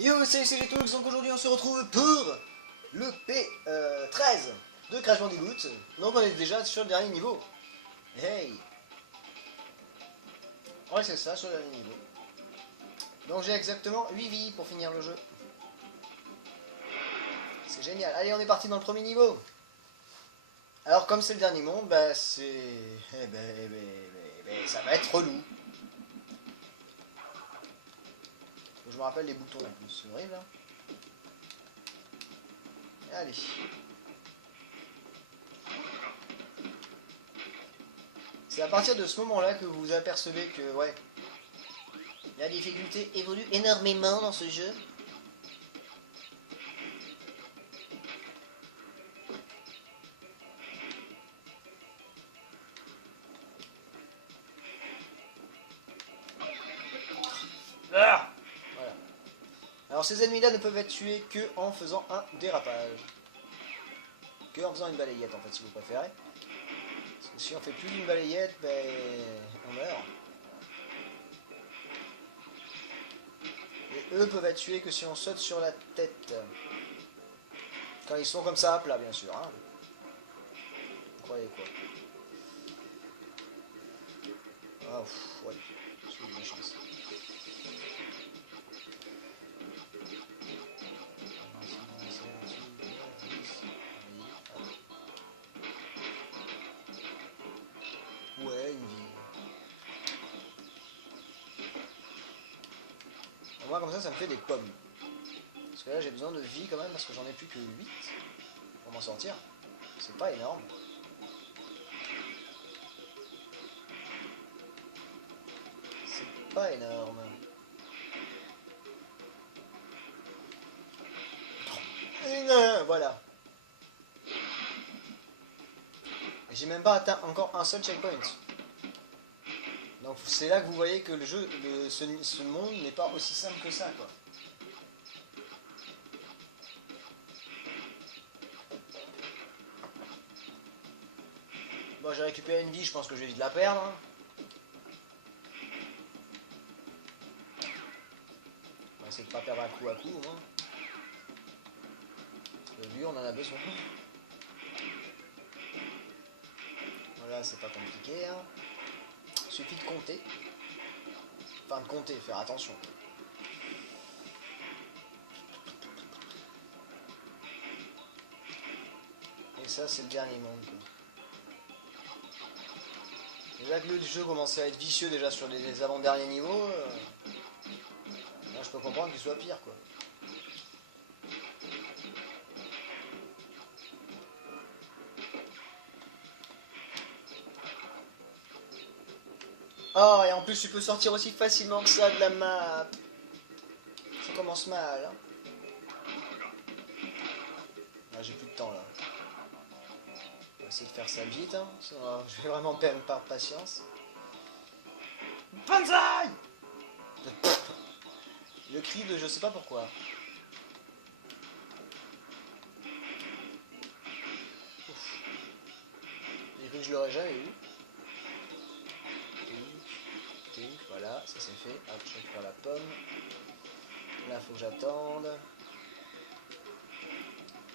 Yo, salut, c'est les Toux, donc aujourd'hui on se retrouve pour le P13 de Crash Bandicoot. Donc on est déjà sur le dernier niveau. Hey! Ouais, c'est ça, sur le dernier niveau. Donc j'ai exactement 8 vies pour finir le jeu. C'est génial. Allez, on est parti dans le premier niveau. Alors comme c'est le dernier monde, bah c'est... ça va être relou. Faut que je me rappelle les boutons en plus, c'est horrible hein. Allez. C'est à partir de ce moment-là que vous apercevez que, ouais, la difficulté évolue énormément dans ce jeu. Ah, voilà. Alors ces ennemis-là ne peuvent être tués que en faisant un dérapage. Que en faisant une balayette en fait si vous préférez. Parce que si on fait plus d'une balayette, ben on meurt. Et eux peuvent être tués que si on saute sur la tête. Quand ils sont comme ça à plat bien sûr. Hein. Vous croyez quoi? Ah pff, ouais, j'ai eu de la chance. Ouais, une vie. Au moins comme ça me fait des pommes. Parce que là j'ai besoin de vie quand même parce que j'en ai plus que 8 pour m'en sortir. C'est pas énorme. C'est pas énorme. Voilà. J'ai même pas atteint encore un seul checkpoint. Donc c'est là que vous voyez que le jeu, ce monde n'est pas aussi simple que ça quoi. Bon j'ai récupéré une vie, je pense que je vais vite la perdre. Hein. On va essayer de pas perdre à coup au moins. Lui on en a besoin. Voilà, c'est pas compliqué. Hein. Il suffit de compter. Enfin de compter, faire attention. Et ça c'est le dernier monde quoi. Déjà que le jeu commençait à être vicieux déjà sur les avant-derniers niveaux, là, je peux comprendre qu'il soit pire quoi. Oh, et en plus tu peux sortir aussi facilement que ça de la map. Ça commence mal. Hein. Ah, j'ai plus de temps là. On va essayer de faire ça vite. Hein. Je vais vraiment perdre par patience. Banzai. Le cri de je sais pas pourquoi. Ouf. J'ai cru que je l'aurais jamais eu. Voilà, ça c'est fait. Hop, je récupère la pomme. Là, faut que j'attende.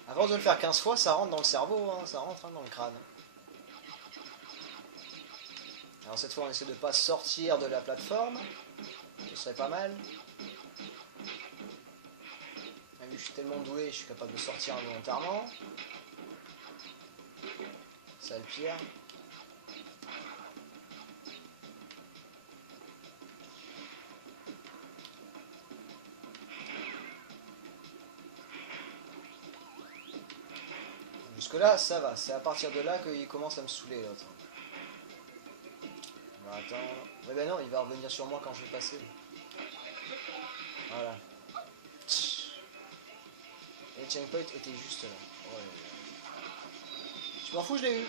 À force de le faire 15 fois, ça rentre dans le cerveau, hein, ça rentre hein, dans le crâne. Alors cette fois, on essaie de ne pas sortir de la plateforme. Ce serait pas mal. Même si je suis tellement doué, je suis capable de sortir involontairement. Sale pierre. Jusque là, ça va. C'est à partir de là qu'il commence à me saouler l'autre. On va attendre. Mais ben non, il va revenir sur moi quand je vais passer. Voilà. Et le checkpoint était juste là. Oh là là. Je m'en fous, je l'ai eu.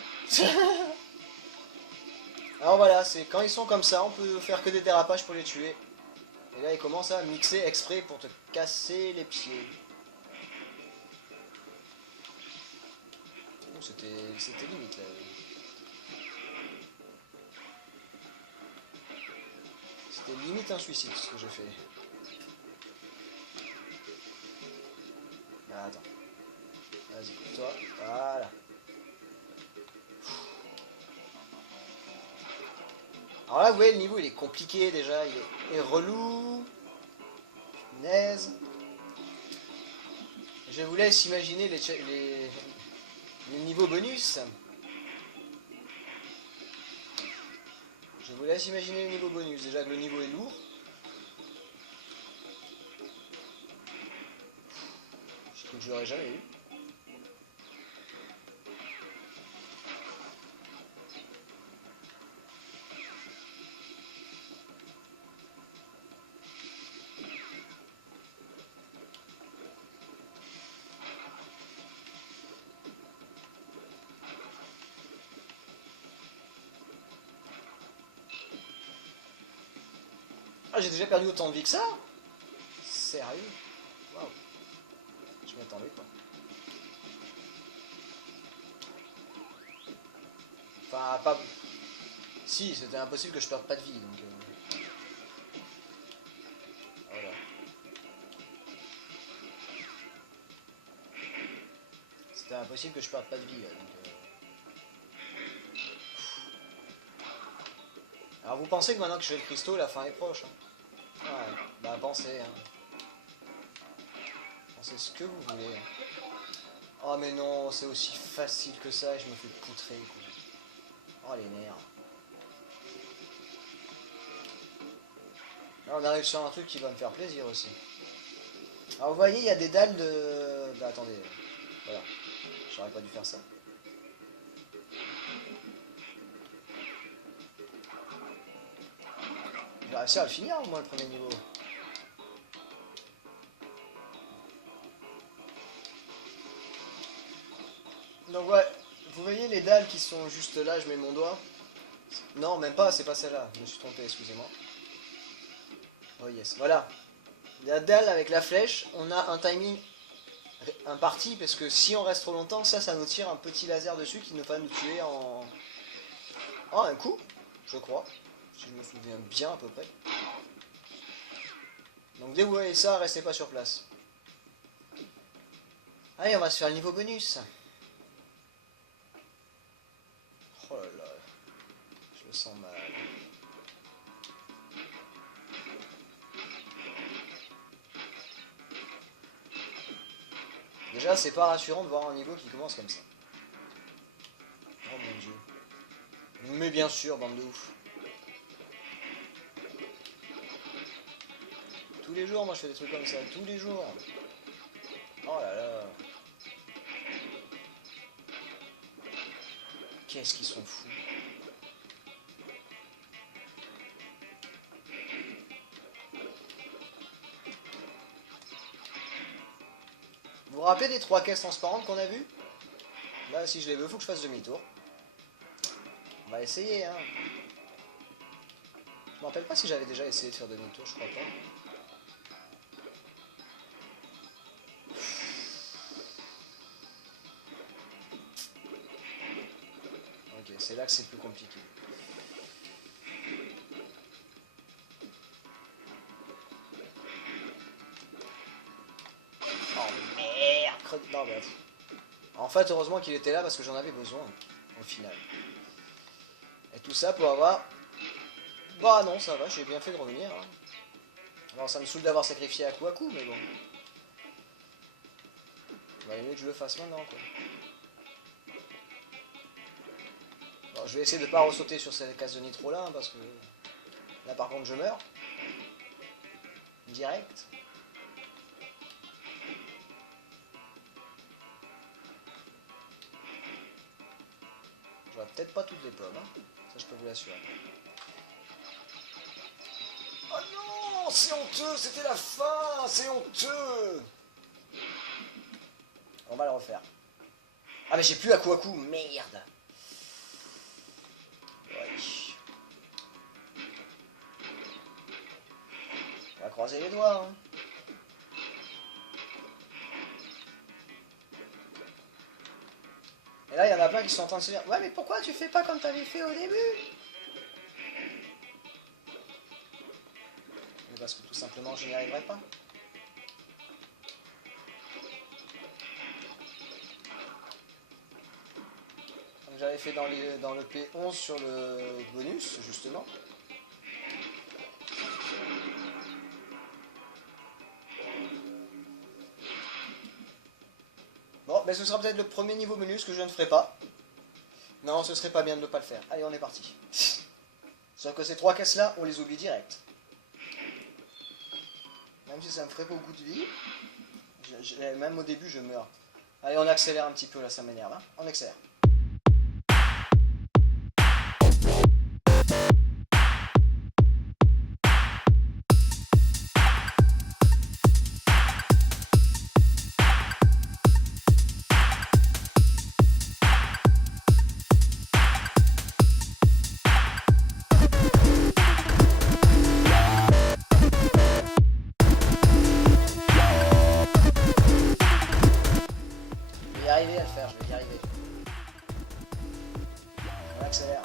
Alors voilà, c'est quand ils sont comme ça, on peut faire que des dérapages pour les tuer. Et là, ils commencent à mixer exprès pour te casser les pieds. Oh, c'était limite là. C'était limite un suicide ce que j'ai fait. Ah, attends. Vas-y, toi. Voilà. Alors là, vous voyez, le niveau il est compliqué déjà, il est relou. Punaise. Je vous laisse imaginer les niveaux bonus. Je vous laisse imaginer les niveaux bonus. Déjà que le niveau est lourd. Je trouve que je l'aurais jamais eu. Ah, j'ai déjà perdu autant de vie que ça? Sérieux? Waouh. Je m'attendais pas. Enfin, pas... Si, c'était impossible que je perde pas de vie, donc... Voilà. C'était impossible que je perde pas de vie, là, donc... Alors vous pensez que maintenant que je fais le cristaux, la fin est proche, hein? Ouais, bah pensez, hein. Pensez ce que vous voulez. Oh mais non, c'est aussi facile que ça et je me fais poutrer, quoi. Oh les nerfs. Là on arrive sur un truc qui va me faire plaisir aussi. Alors vous voyez, il y a des dalles de... Bah attendez, voilà. J'aurais pas dû faire ça. J'ai réussi à le finir au moins le premier niveau. Donc ouais, vous voyez les dalles qui sont juste là, je mets mon doigt. Non, même pas, c'est pas celle-là, je me suis trompé, excusez-moi. Oh yes, voilà. La dalle avec la flèche, on a un timing imparti, parce que si on reste trop longtemps, ça nous tire un petit laser dessus qui ne va nous tuer en un coup, je crois. Si je me souviens bien à peu près. Donc dès que vous voyez ça, restez pas sur place. Allez, on va se faire le niveau bonus. Oh là là, je me sens mal. Déjà, c'est pas rassurant de voir un niveau qui commence comme ça. Oh mon dieu. Mais bien sûr, bande de ouf. Tous les jours, moi je fais des trucs comme ça, tous les jours. Oh là là. Qu'est-ce qu'ils sont fous. Vous vous rappelez des 3 caisses transparentes qu'on a vues? Là, si je les veux, faut que je fasse demi-tour. On va essayer, hein. Je me rappelle pas si j'avais déjà essayé de faire demi-tour, je crois pas. Ok, c'est là que c'est plus compliqué. Oh merde! Non, mais... En fait, heureusement qu'il était là parce que j'en avais besoin, au final. Et tout ça pour avoir... Bah non, ça va, j'ai bien fait de revenir. Hein. Alors ça me saoule d'avoir sacrifié à coup, mais bon. Il valait mieux que je le fasse maintenant, quoi. Bon, je vais essayer de pas ressauter sur cette case de nitro là, hein, parce que... Là par contre je meurs. Direct. J'aurai peut-être pas toutes les pommes, hein. Ça je peux vous l'assurer. Oh non, c'est honteux, c'était la fin, c'est honteux. On va le refaire. Ah mais j'ai plus à coup, merde. Ouais. On va croiser les doigts, hein. Et là, il y en a plein qui sont en train de se dire « Ouais, mais pourquoi tu fais pas comme t'avais fait au début ?» Mais parce que tout simplement, je n'y arriverai pas. j'avais fait dans le P11 sur le bonus, justement. Bon, ben ce sera peut-être le premier niveau bonus que je ne ferai pas. Non, ce serait pas bien de ne pas le faire. Allez, on est parti. Sauf que ces 3 caisses-là, on les oublie direct. Même si ça me ferait beaucoup de vie. Même au début, je meurs. Allez, on accélère un petit peu, là, ça m'énerve. Hein, on accélère. Je vais y arriver à le faire, je vais y arriver. On accélère.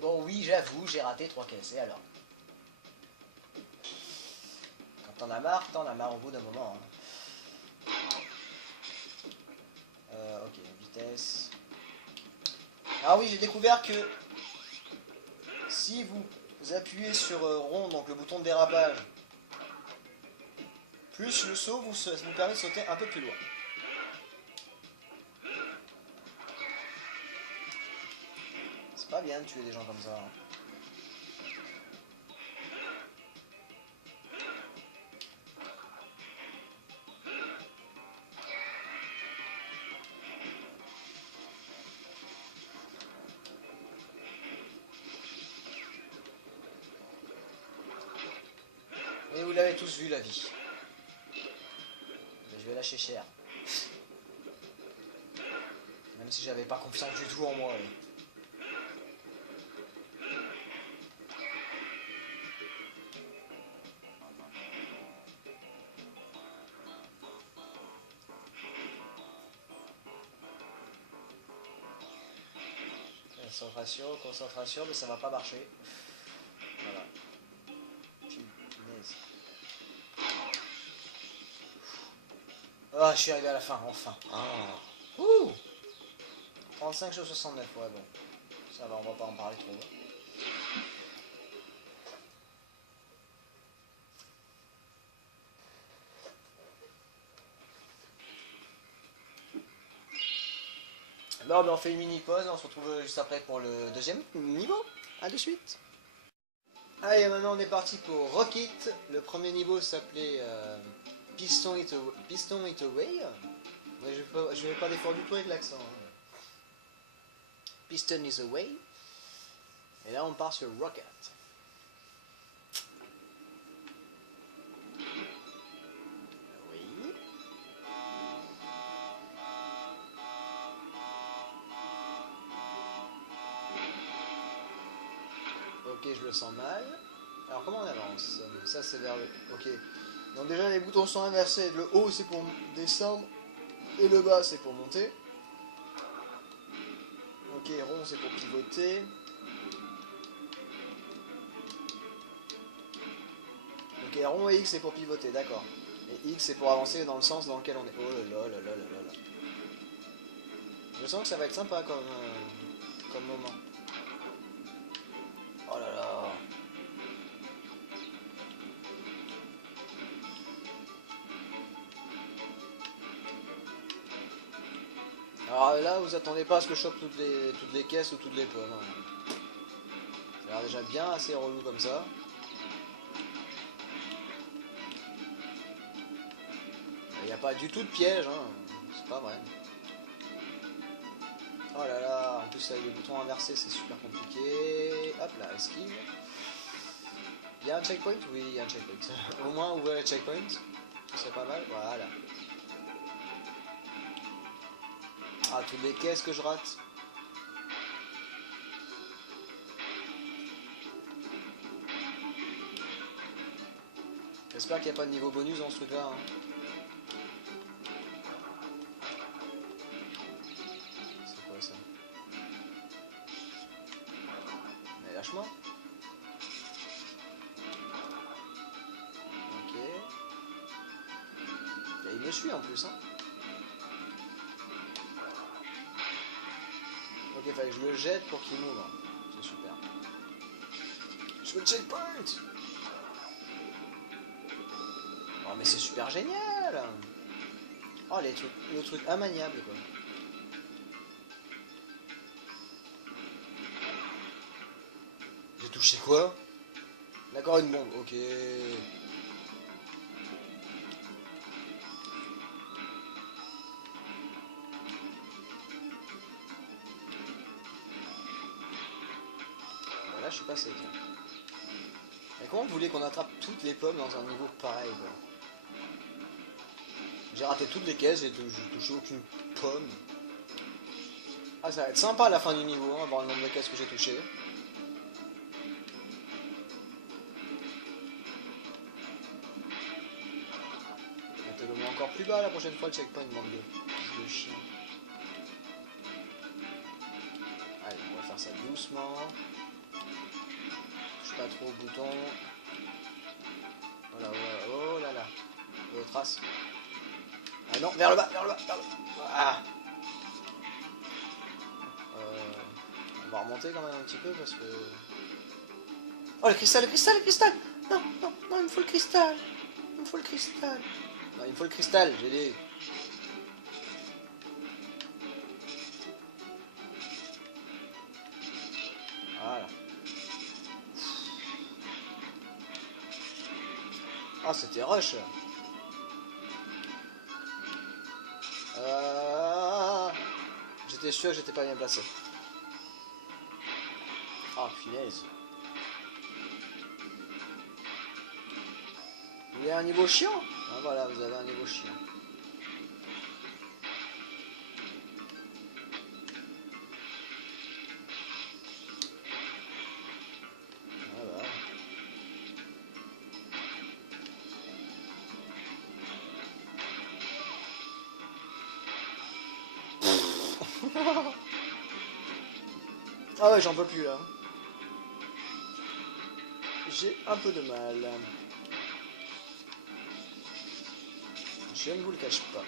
Bon, oui, j'avoue, j'ai raté 3 caisses. Et alors? Quand t'en as marre au bout d'un moment. Hein. Ok, vitesse. Ah oui, j'ai découvert que si vous appuyez sur rond, donc le bouton de dérapage, plus le saut vous permet de sauter un peu plus loin. C'est pas bien de tuer des gens comme ça. Hein. Et vous l'avez tous vu, la vie. Mais je vais lâcher cher. Même si j'avais pas confiance du tout en moi. Oui. Concentration, concentration, mais ça va pas marcher. Voilà. Punaise. Ah, je suis arrivé à la fin, enfin. Ah. Ouh 35 sur 69, ouais bon. Ça va, on va pas en parler trop. Bon, ben on fait une mini pause, on se retrouve juste après pour le deuxième niveau. À de suite. Allez, maintenant on est parti pour Rocket. Le premier niveau s'appelait Piston It Away. Ouais, je vais pas d'effort du tout avec l'accent. Hein. Piston is Away. Et là on part sur Rocket. Oui. Ok, je le sens mal. Alors comment on avance? Ça c'est vers le... Ok. Donc déjà les boutons sont inversés. Le haut c'est pour descendre. Et le bas c'est pour monter. Ok, rond c'est pour pivoter. Ok, rond et X c'est pour pivoter, d'accord. Et X c'est pour avancer dans le sens dans lequel on est. Oh là là là là là là. Je sens que ça va être sympa comme moment. Oh là là. Alors là, vous attendez pas à ce que je chope toutes les caisses ou toutes les pommes. Hein. Ça a l'air déjà bien assez relou comme ça. Il n'y a pas du tout de piège, hein. C'est pas vrai. Oh là là, en plus avec les boutons inversés c'est super compliqué. Hop là, esquive. Il y a un checkpoint? Oui, il y a un checkpoint. Au moins ouvrir les checkpoints, ce serait pas mal, voilà. Ah, toutes les caisses que je rate. J'espère qu'il n'y a pas de niveau bonus dans ce truc là. Hein. C'est quoi ça? Mais lâche-moi. Ok. Et il me suit en plus. Hein. Ok, fallait que je le jette pour qu'il m'ouvre. C'est super. Je veux le checkpoint. Oh mais c'est super génial. Oh le truc immaniable quoi. J'ai touché quoi? D'accord, une bombe, ok. Là je suis passé tiens. Mais comment vous voulez qu'on attrape toutes les pommes dans un niveau pareil quoi? J'ai raté toutes les caisses, j'ai touché aucune pomme. Ah ça va être sympa à la fin du niveau, hein, voir le nombre de caisses que j'ai touché. Mettez-le encore plus bas la prochaine fois le checkpoint, bande de chien. Allez, on va faire ça doucement. Touche pas trop au bouton. Oh là, oh là là. Trace. Ah non, vers le bas, vers le bas, vers le bas. Ah. On va remonter quand même un petit peu parce que... Oh le cristal, le cristal, le cristal. Non, non, non, il me faut le cristal. Il me faut le cristal. Non, il me faut le cristal, j'ai dit. Voilà. Ah, c'était rush. J'étais sûr que j'étais pas bien placé. Ah, punaise. Vous avez un niveau chiant? Ah, voilà, vous avez un niveau chiant. Voilà. Ah ouais, j'en peux plus là. J'ai un peu de mal. Je ne vous le cache pas.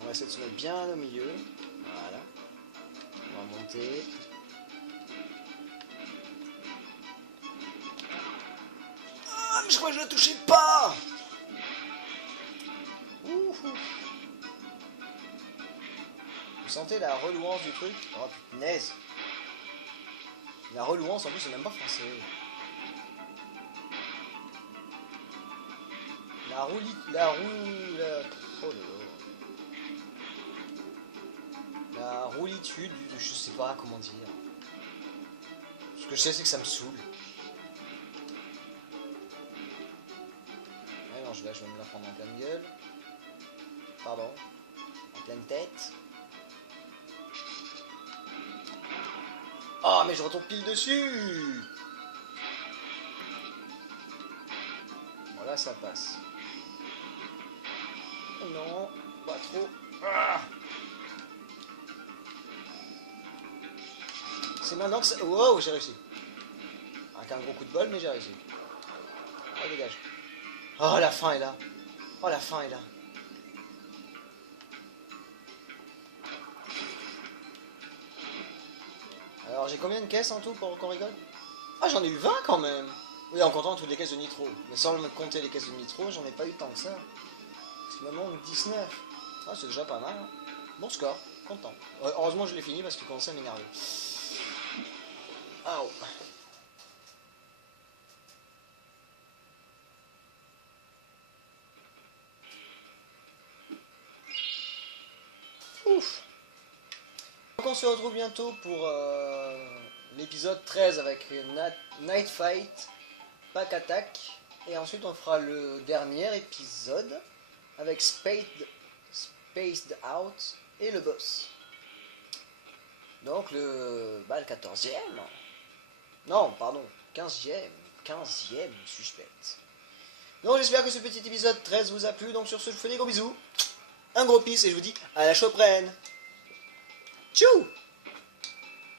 On va essayer de se mettre bien au milieu. Voilà. On va monter. Ah, mais je crois que je ne le touchais pas. Ouh. Vous sentez la relouance du truc? Oh punaise. La relouance en plus c'est même pas français. La roulite. La roue. La... Oh là là. La roulitude, je sais pas comment dire. Ce que je sais c'est que ça me saoule. Ouais non je vais me la prendre en pleine gueule. Pardon. En pleine tête. Oh mais je retombe pile dessus. Voilà ça passe. Non, pas trop. Ah, c'est maintenant que ça... Wow, j'ai réussi. Avec un gros coup de bol, mais j'ai réussi. Oh, dégage. Oh, la fin est là. Oh, la fin est là. Alors, j'ai combien de caisses en tout pour qu'on rigole? Ah, j'en ai eu 20 quand même. Oui, en comptant toutes les caisses de nitro. Mais sans me compter les caisses de nitro, j'en ai pas eu tant que ça. Parce qu'il me manque 19. Ah, c'est déjà pas mal. Hein. Bon score, content. Heureusement, je l'ai fini parce qu'il commençait à m'énerver. Ah, oh. Ouf. Donc on se retrouve bientôt pour l'épisode 13 avec Night Fight, Pack Attack. Et ensuite on fera le dernier épisode avec Spaced Out et le boss. Donc le 14e. Non, pardon, 15e. 15e suspect. Donc j'espère que ce petit épisode 13 vous a plu. Donc sur ce, je vous fais des gros bisous. Un gros peace et je vous dis à la prochaine. Tchou!